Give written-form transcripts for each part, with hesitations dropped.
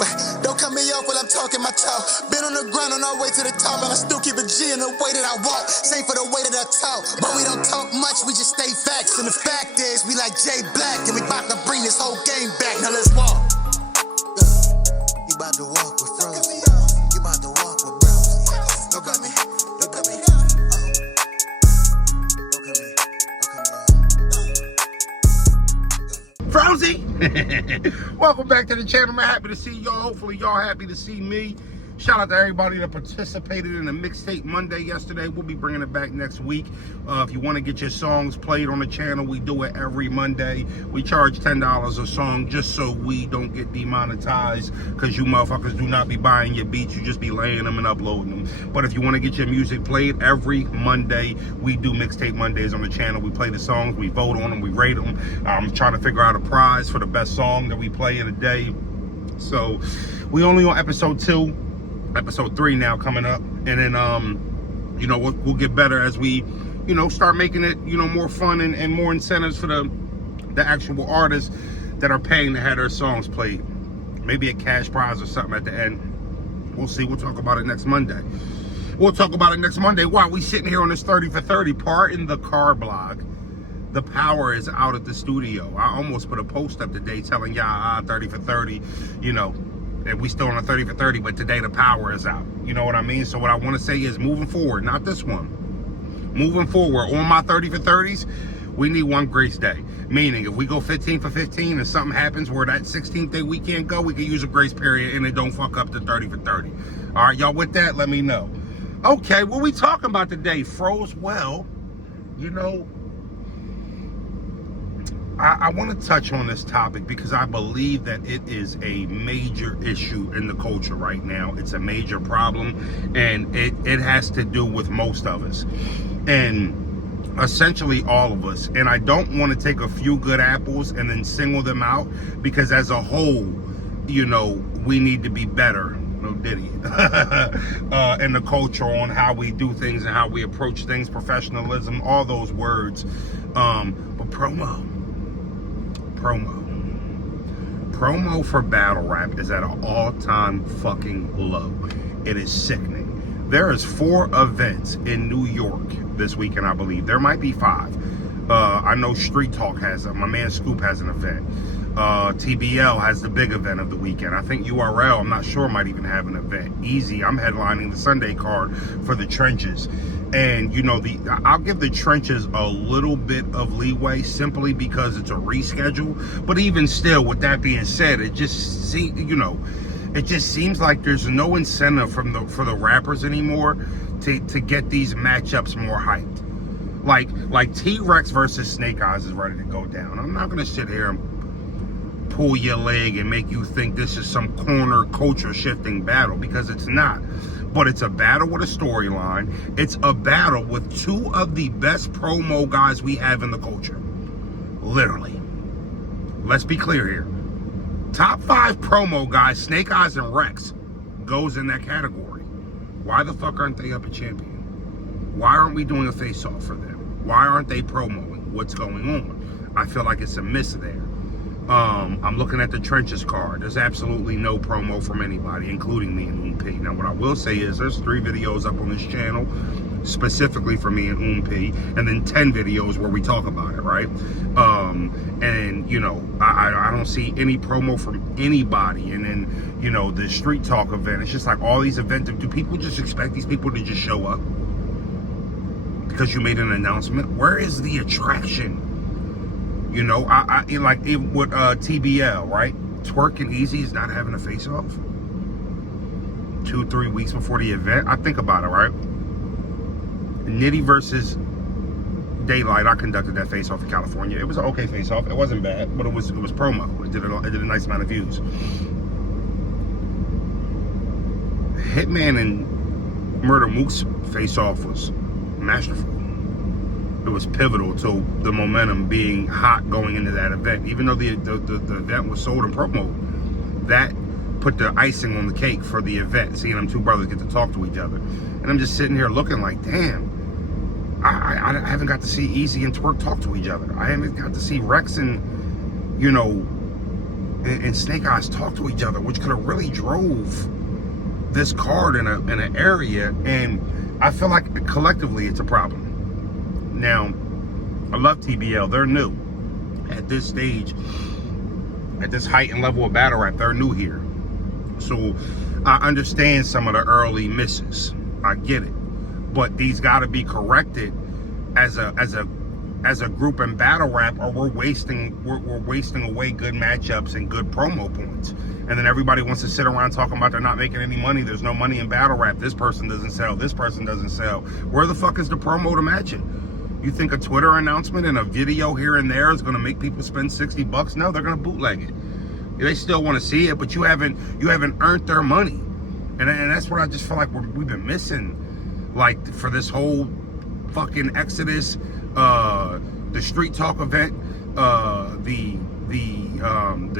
But don't cut me off while I'm talking my talk. Been on the ground on our way to the top, and I still keep a G in the way that I walk. Same for the way that I talk, but we don't talk much, we just stay facts. And the fact is, we like Jay Black, and we about to bring this whole game back. Now let's walk. You about to walk with Frozy. You about to walk with Brownsy. Look at me, look at me. Frowsy! Welcome back to the channel. I'm happy to see y'all. Hopefully y'all happy to see me. Shout out to everybody that participated in the Mixtape Monday yesterday. We'll be bringing it back next week. If you want to get your songs played on the channel, we do it every Monday. We charge $10 a song just so we don't get demonetized, because you motherfuckers do not be buying your beats. You just be laying them and uploading them. But if you want to get your music played every Monday, we do Mixtape Mondays on the channel. We play the songs, we vote on them, we rate them. I'm trying to figure out a prize for the best song that we play in a day. So we only on episode 2. Episode 3 now coming up, and then you know, we'll get better as we, you know, start making it, you know, more fun and more incentives for the actual artists that are paying to have their songs played. Maybe a cash prize or something at the end. We'll see. We'll talk about it next Monday. While we sitting here on this 30 for 30 part in the car blog. The power is out at the studio. I almost put a post up today telling y'all 30 for 30, you know, and we still on a 30 for 30, but today the power is out. You know what I mean? So what I want to say is, moving forward, not this one, moving forward on my 30 for 30s, we need one grace day. Meaning, if we go 15 for 15 and something happens where that 16th day we can't go, we can use a grace period and it don't fuck up the 30 for 30. All right, y'all with that? Let me know. Okay, what we talking about today, Froze? Well, you know, I want to touch on this topic because I believe that it is a major issue in the culture right now. It's a major problem, and it has to do with most of us, and essentially all of us. And I don't want to take a few good apples and then single them out, because as a whole, you know, we need to be better. No Diddy. In the culture on how we do things and how we approach things, professionalism, all those words. But promo for battle rap is at an all-time fucking low. It is sickening. There is 4 events in New York this weekend, I believe. There might be 5. I know Street Talk has my man Scoop has an event. TBL has the big event of the weekend. I think URL, I'm not sure, might even have an event. Easy, I'm headlining the Sunday card for the Trenches. And, you know, I'll give the Trenches a little bit of leeway simply because it's a reschedule. But even still, with that being said, it just seems, you know, it just seems like there's no incentive for the rappers anymore to get these matchups more hyped. Like T-Rex versus Snake Eyes is ready to go down. I'm not gonna sit here and pull your leg and make you think this is some corner culture shifting battle, because it's not. But it's a battle with a storyline. It's a battle with 2 of the best promo guys we have in the culture. Literally. Let's be clear here. Top 5 promo guys, Snake Eyes and Rex, goes in that category. Why the fuck aren't they up a champion? Why aren't we doing a face-off for them? Why aren't they promoting what's going on? I feel like it's a miss there. I'm looking at the Trenches card. There's absolutely no promo from anybody, including me and P. Now, what I will say is there's 3 videos up on this channel specifically for me and P, and then 10 videos where we talk about it, right? And, you know, I don't see any promo from anybody. And then, you know, the Street Talk event, it's just like all these events. Do people just expect these people to just show up because you made an announcement? Where is the attraction? You know, I like it with TBL, right? Twerk and Easy is not having a face-off 2-3 weeks before the event. I think about it, right? Nitty versus Daylight. I conducted that face-off in California. It was an okay face-off. It wasn't bad, but it was promo. It did a nice amount of views. Hitman and Murder Mook's face-off was masterful. It was pivotal to the momentum being hot going into that event. Even though the event was sold in promo, that put the icing on the cake for the event, seeing them 2 brothers get to talk to each other. And I'm just sitting here looking like, damn, I haven't got to see Easy and Twerk talk to each other. I haven't got to see Rex and, you know, and Snake Eyes talk to each other, which could have really drove this card in an area. And I feel like collectively it's a problem. Now, I love TBL. They're new at this stage, at this height and level of battle rap. They're new here, so I understand some of the early misses. I get it, but these got to be corrected as a group in battle rap, or we're wasting away good matchups and good promo points. And then everybody wants to sit around talking about they're not making any money. There's no money in battle rap. This person doesn't sell. This person doesn't sell. Where the fuck is the promo to match it? You think a Twitter announcement and a video here and there is going to make people spend $60? No, they're going to bootleg it. They still want to see it, but you haven't earned their money. And that's what I just feel like we've been missing, like, for this whole fucking Exodus, the Street Talk event, the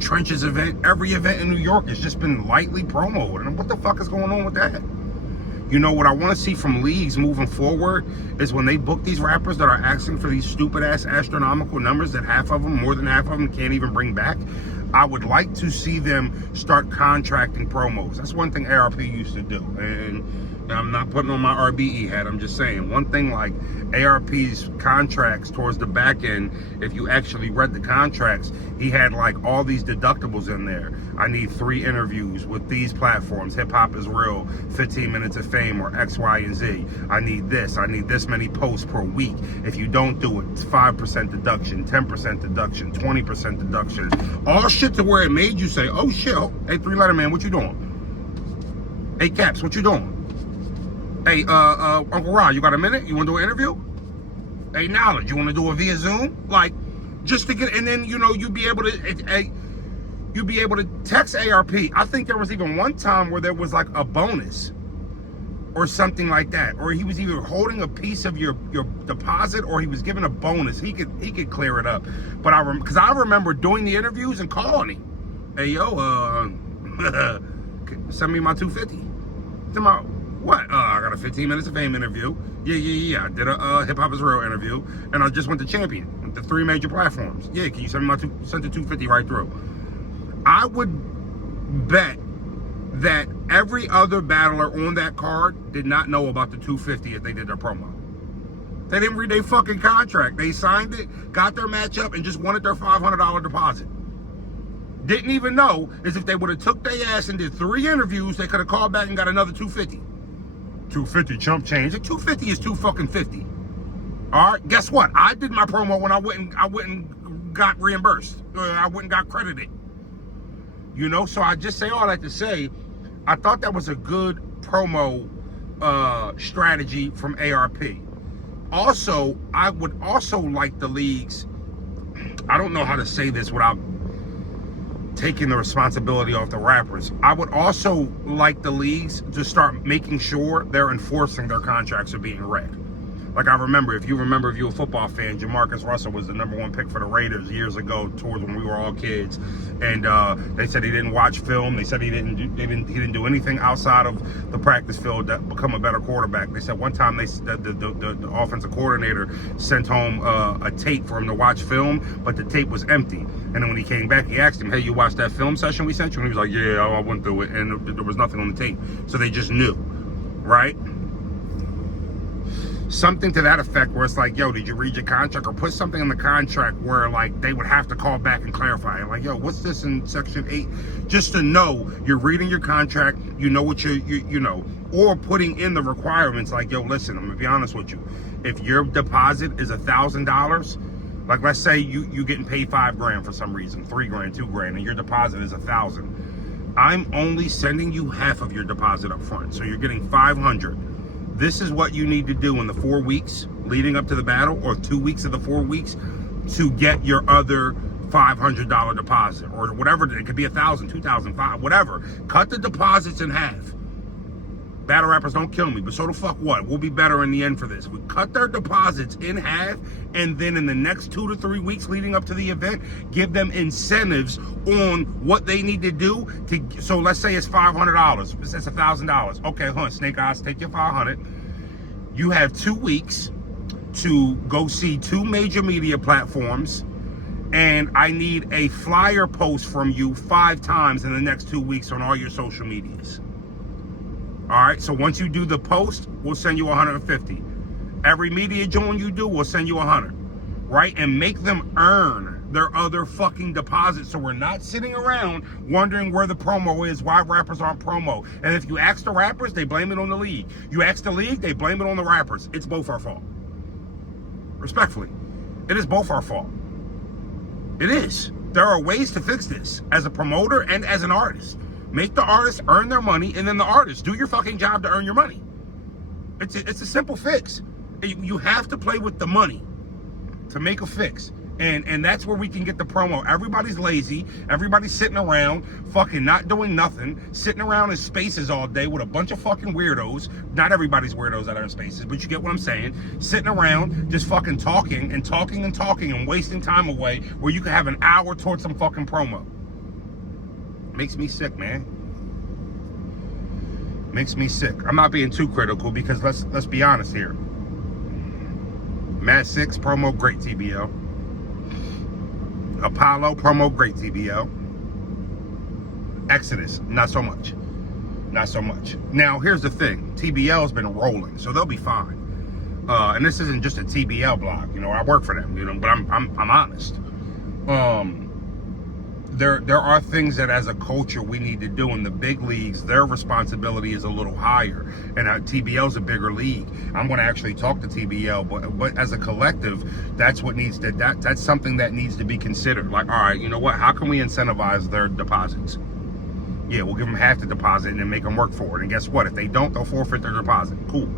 Trenches event. Every event in New York has just been lightly promoted. And what the fuck is going on with that? You know, what I want to see from leagues moving forward is when they book these rappers that are asking for these stupid ass astronomical numbers that more than half of them can't even bring back. I would like to see them start contracting promos. That's one thing ARP used to do. And I'm not putting on my RBE hat. I'm just saying, one thing, like ARP's contracts towards the back end, if you actually read the contracts, he had like all these deductibles in there. I need 3 interviews with these platforms. Hip Hop Is Real, 15 Minutes of Fame, or X, Y, and Z. I need this many posts per week. If you don't do it, it's 5% deduction, 10% deduction, 20% deduction. All shit to where it made you say, oh shit, hey, 3-letter man, what you doing? Hey, Caps, what you doing? Hey, Uncle Rod, you got a minute? You want to do an interview? Hey, Knowledge, you want to do it via Zoom? Like, just to get, and then, you know, you'd be able to text ARP. I think there was even one time where there was like a bonus or something like that, or he was either holding a piece of your deposit, or he was given a bonus. He could clear it up. But because I remember doing the interviews and calling him. Hey, yo, send me my $250. Tomorrow. What? I got a 15 Minutes of Fame interview. Yeah. I did a Hip Hop Is Real interview, and I just went to Champion with the 3 major platforms. Yeah, can you send me send the 250 right through? I would bet that every other battler on that card did not know about the 250 if they did their promo. They didn't read their fucking contract. They signed it, got their matchup, and just wanted their $500 deposit. Didn't even know is if they would have took their ass and did 3 interviews, they could have called back and got another 250. 250 chump change. The 250 is $250. All right, guess what? I did my promo when I went and got reimbursed. I went and got credited. You know, so I just say all that to say, I thought that was a good promo strategy from ARP. Also, I would also like the leagues, I don't know how to say this without taking the responsibility off the rappers. I would also like the leagues to start making sure they're enforcing their contracts are being read. Like, I remember, if you're a football fan, Jamarcus Russell was the #1 pick for the Raiders years ago, towards when we were all kids. And they said he didn't watch film. They said he didn't do anything outside of the practice field to become a better quarterback. They said one time the offensive coordinator sent home a tape for him to watch film, but the tape was empty. And then when he came back, he asked him, hey, you watched that film session we sent you? And he was like, yeah, I went through it. And there was nothing on the tape. So they just knew, right? Something to that effect, where it's like, yo, did you read your contract? Or put something in the contract where, like, they would have to call back and clarify. Like, yo, what's this in section 8? Just to know you're reading your contract, you know what you know. Or putting in the requirements, like, yo, listen, I'm gonna be honest with you. If your deposit is $1,000, like, let's say you getting paid $5,000 for some reason, $3,000, $2,000, and your deposit is $1,000. I'm only sending you half of your deposit up front, so you're getting $500. This is what you need to do in the 4 weeks leading up to the battle, or 2 weeks of the 4 weeks, to get your other $500 deposit, or whatever. It could be $1,000, $2,000, $5,000, whatever. Cut the deposits in half. Battle rappers, don't kill me, but so the fuck what? We'll be better in the end for this. We cut their deposits in half, and then in the next 2 to 3 weeks leading up to the event, give them incentives on what they need to do to. So let's say it's $500. It's $1,000. Okay, Snake Eyes, take your $500. You have 2 weeks to go see 2 major media platforms And I need a flyer post from you 5 times in the next 2 weeks on all your social medias. All right, so once you do the post, we'll send you 150. Every media join you do, we'll send you 100, right? And make them earn their other fucking deposits, so we're not sitting around wondering where the promo is, why rappers aren't promo. And if you ask the rappers, they blame it on the league. You ask the league, they blame it on the rappers. It's both our fault. Respectfully, it is both our fault. It is. There are ways to fix this as a promoter and as an artist. Make the artists earn their money, and then the artists do your fucking job to earn your money. It's a simple fix. You have to play with the money to make a fix. And that's where we can get the promo. Everybody's lazy. Everybody's sitting around, fucking not doing nothing, sitting around in spaces all day with a bunch of fucking weirdos. Not everybody's weirdos that are in spaces, but you get what I'm saying. Sitting around, just fucking talking and wasting time away where you can have an hour towards some fucking promo. Makes me sick, man. Makes me sick. I'm not being too critical because let's be honest here. Mad 6 promo, great TBL. Apollo promo, great TBL. Exodus, not so much. Not so much. Now, here's the thing. TBL's been rolling, so they'll be fine. And this isn't just a TBL blog. You know, I work for them, you know, but I'm honest. There are things that as a culture we need to do in the big leagues. Their responsibility is a little higher, and TBL's a bigger league. I'm going to actually talk to TBL, but as a collective, that's what needs to that's something that needs to be considered. Like, all right, you know what? How can we incentivize their deposits? Yeah, we'll give them half the deposit and then make them work for it. And guess what? If they don't, they'll forfeit their deposit. Cool.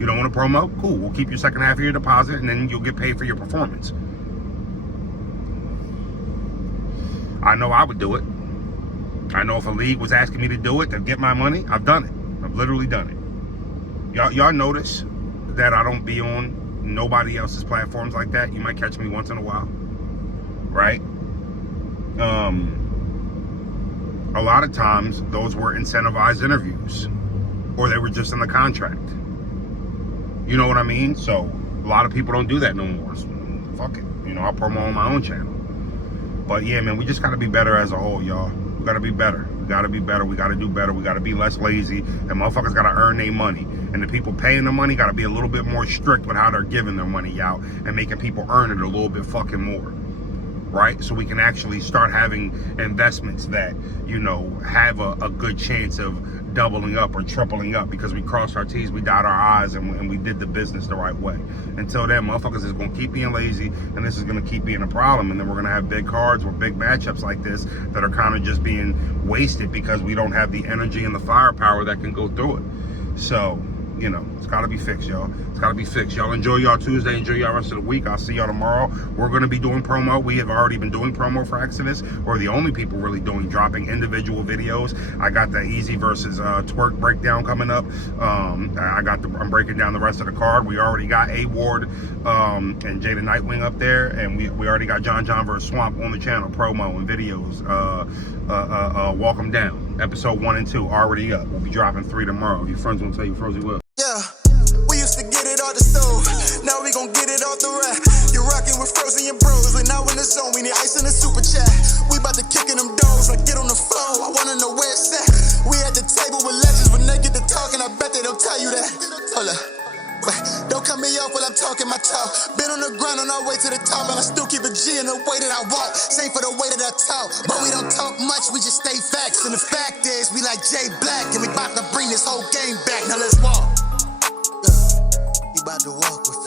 You don't want to promo? Cool. We'll keep your second half of your deposit, and then you'll get paid for your performance. I know I would do it. I know if a league was asking me to do it to get my money, I've done it. I've literally done it. Y'all notice that I don't be on nobody else's platforms like that. You might catch me once in a while, right? A lot of times those were incentivized interviews, or they were just in the contract. You know what I mean? So a lot of people don't do that no more. So, fuck it. You know, I'll promo on my own channel. But yeah, man, we just got to be better as a whole, y'all. We got to be better. We got to be better. We got to do better. We got to be less lazy. And motherfuckers got to earn their money. And the people paying the money got to be a little bit more strict with how they're giving their money out and making people earn it a little bit fucking more. Right? So we can actually start having investments that, you know, have a good chance of doubling up or tripling up because we crossed our T's, we dot our I's, and we did the business the right way. Until then, motherfuckers is going to keep being lazy, and this is going to keep being a problem. And then we're going to have big cards or big matchups like this that are kind of just being wasted because we don't have the energy and the firepower that can go through it. So, you know, it's got to be fixed, y'all. It's got to be fixed. Y'all enjoy y'all Tuesday. Enjoy y'all rest of the week. I'll see y'all tomorrow. We're going to be doing promo. We have already been doing promo for Exodus. We're the only people really dropping individual videos. I got the Easy versus Twerk breakdown coming up. I'm breaking down the rest of the card. We already got A-Ward and Jada Nightwing up there. And we already got John versus Swamp on the channel. Promo and videos. Walk 'em Down. Episode 1 and 2 already up. We'll be dropping 3 tomorrow. If your friends want to tell you, Frozy will. Yeah, we used to get it off the stove. Now we gon' get it off the rack. You're rocking with Frozy and bros. We're now in the zone. We need ice in the super chat. We about to kick in them doors. Like get on the phone. I wanna know where it's at. We at the table with legends. When they get to talking, I bet they don't tell you that. Hold up. Don't cut me off while I'm talking my talk. Been on the grind on our way to the top, and I still keep a G in the way that I walk. Same for the way that I talk, but we don't talk much, we just stay facts. And the fact is, we like Jay Black, and we about to bring this whole game back. Now let's walk. You about to walk with